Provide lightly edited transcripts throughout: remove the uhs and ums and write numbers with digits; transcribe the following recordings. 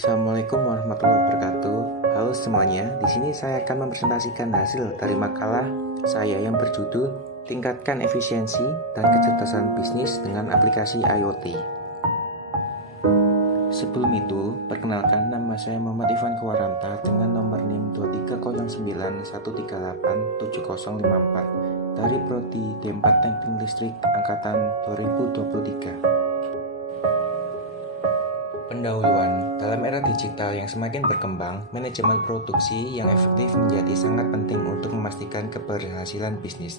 Assalamualaikum warahmatullahi wabarakatuh. Halo semuanya, di sini saya akan mempresentasikan hasil dari makalah saya yang berjudul Tingkatkan Efisiensi dan Kecerdasan Bisnis dengan Aplikasi IoT. Sebelum itu, perkenalkan nama saya Muhammad Ivan Kawaranta dengan nomor NIM 2309138754 dari Prodi D4 Teknik Listrik Angkatan 2023. Pendahuluan, dalam era digital yang semakin berkembang, manajemen produksi yang efektif menjadi sangat penting untuk memastikan keberhasilan bisnis.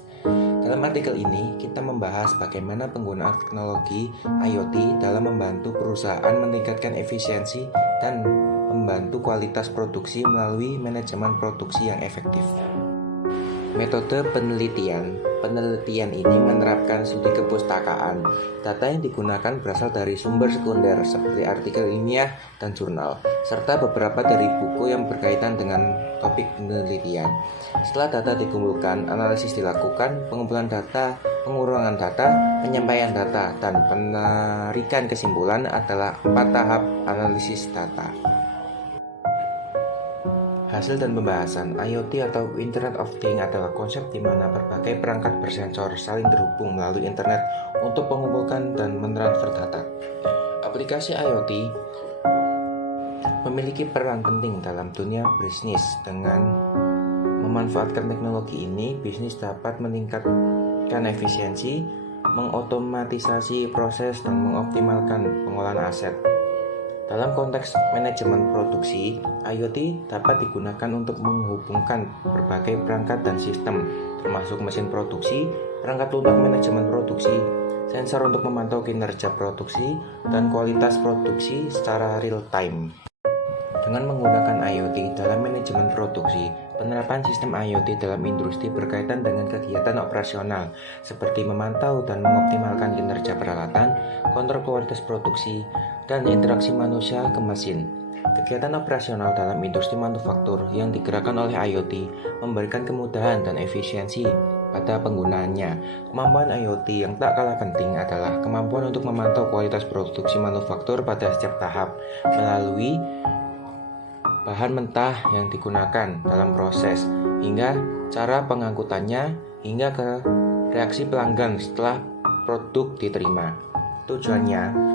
Dalam artikel ini, kita membahas bagaimana penggunaan teknologi IoT dalam membantu perusahaan meningkatkan efisiensi dan membantu kualitas produksi melalui manajemen produksi yang efektif. Metode penelitian ini menerapkan studi kepustakaan. Data yang digunakan berasal dari sumber sekunder seperti artikel ilmiah dan jurnal, serta beberapa dari buku yang berkaitan dengan topik penelitian. Setelah data dikumpulkan, analisis dilakukan, pengumpulan data, pengurangan data, penyampaian data, dan penarikan kesimpulan adalah 4 tahap analisis data. Hasil dan pembahasan IoT atau Internet of Things adalah konsep di mana berbagai perangkat bersensor saling terhubung melalui internet untuk mengumpulkan dan mentransfer data. Aplikasi IoT memiliki peran penting dalam dunia bisnis. Dengan memanfaatkan teknologi ini, bisnis dapat meningkatkan efisiensi, mengotomatisasi proses, dan mengoptimalkan pengolahan aset. Dalam konteks manajemen produksi, IoT dapat digunakan untuk menghubungkan berbagai perangkat dan sistem, termasuk mesin produksi, perangkat lunak manajemen produksi, sensor untuk memantau kinerja produksi, dan kualitas produksi secara real-time. Dengan menggunakan IoT dalam manajemen produksi, penerapan sistem IoT dalam industri berkaitan dengan kegiatan operasional seperti memantau dan mengoptimalkan kinerja peralatan, kontrol kualitas produksi, dan interaksi manusia ke mesin. Kegiatan operasional dalam industri manufaktur yang digerakkan oleh IoT memberikan kemudahan dan efisiensi pada penggunaannya. Kemampuan IoT yang tak kalah penting adalah kemampuan untuk memantau kualitas produksi manufaktur pada setiap tahap melalui bahan mentah yang digunakan dalam proses, hingga cara pengangkutannya, hingga ke reaksi pelanggan setelah produk diterima. Tujuannya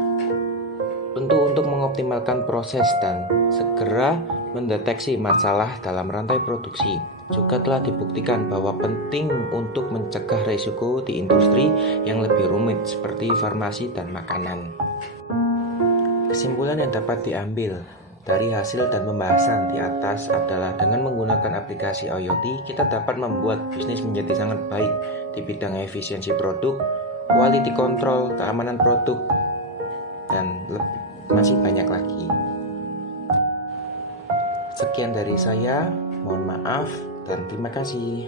tentu untuk mengoptimalkan proses dan segera mendeteksi masalah dalam rantai produksi. Juga telah dibuktikan bahwa penting untuk mencegah risiko di industri yang lebih rumit seperti farmasi dan makanan. Kesimpulan yang dapat diambil dari hasil dan pembahasan di atas adalah dengan menggunakan aplikasi IoT, kita dapat membuat bisnis menjadi sangat baik di bidang efisiensi produk, quality control, keamanan produk, dan masih banyak lagi. Sekian dari saya, mohon maaf dan terima kasih.